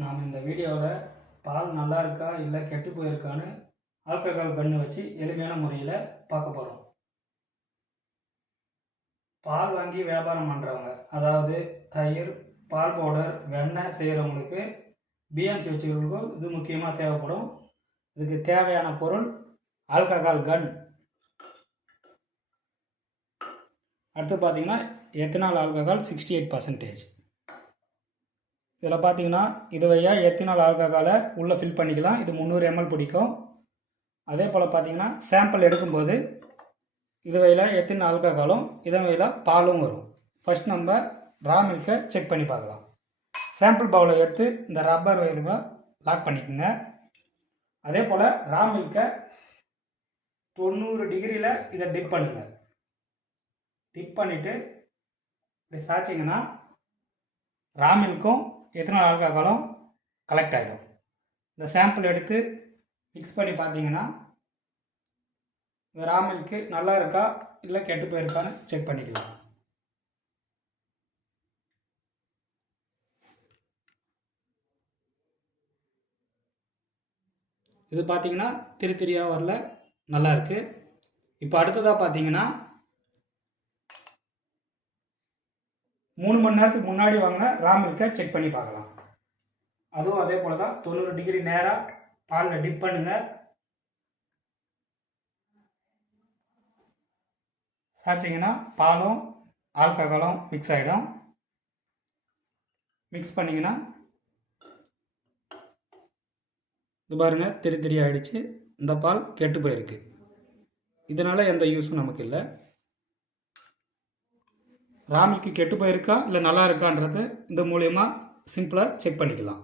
நாம் இந்த வீடியோவில் பால் நல்லா இருக்கா இல்லை கெட்டு போயிருக்கான்னு ஆல்கஹால் கன்று வச்சு எளிமையான முறையில் பார்க்க போகிறோம். பால் வாங்கி வியாபாரம் பண்ணுறவங்க, அதாவது தயிர், பால் பவுடர், வெண்ணெய் செய்கிறவங்களுக்கு, பிஎம்சி வச்சுக்கிறவங்களுக்கும் இது முக்கியமாக தேவைப்படும். இதுக்கு தேவையான பொருள் ஆல்கஹால் கன். அடுத்து பார்த்தீங்கன்னா எத்தனால் ஆல்கஹால் 68%. இதில் பார்த்தீங்கன்னா இது வழியாக எத்தனால் ஆல்கஹாலை உள்ளே ஃபில் பண்ணிக்கலாம். இது 300 ml பிடிக்கும். அதே போல் பார்த்தீங்கன்னா சாம்பிள் எடுக்கும்போது இது வழியில் எத்தனை ஆல்கஹாலும் இதன் வழியில் பாலும் வரும். ஃபஸ்ட் நம்ம ரா மில்கை செக் பண்ணி பார்க்கலாம். சாம்பிள் பவுலை எடுத்து இந்த ரப்பர் வயலுங்க லாக் பண்ணிக்கோங்க. அதே போல் ரா மில்கை 90 டிகிரியில் இதை டிப் பண்ணுங்கள். டிப் பண்ணிவிட்டு இப்படி சாய்ச்சிங்கன்னா ரா மில்க்கும் எத்தனால் ஆல்கஹாலும் கலெக்ட் ஆகிடும். இந்த சாம்பிள் எடுத்து மிக்ஸ் பண்ணி பார்த்தீங்கன்னா இந்த ரா மில்க்கு நல்லா இருக்கா இல்லை கெட்டு போயிருக்கான்னு செக் பண்ணிக்கலாம். இது பார்த்தீங்கன்னா திரியாக வரல, நல்லா இருக்குது. இப்போ அடுத்ததாக பார்த்தீங்கன்னா 3 மணி நேரத்துக்கு முன்னாடி வாங்க ரா மில்கை செக் பண்ணி பார்க்கலாம். அதுவும் அதே போல் தான் 90 டிகிரி நேராக பாலில் டிப் பண்ணுங்க. சாய்ச்சிங்கன்னா பாலும் ஆல்கஹாலும் மிக்ஸ் ஆகிடும். மிக்ஸ் பண்ணிங்கன்னா இது பாருங்கள் திரி ஆகிடுச்சு. இந்த பால் கெட்டு போயிருக்கு. இதனால் எந்த யூஸும் நமக்கு இல்லை. ரா மில்க்கு கெட்டு போயிருக்கா இல்லை நல்லா இருக்கான்றது இந்த மூலயமா சிம்பிளாக செக் பண்ணிக்கலாம்.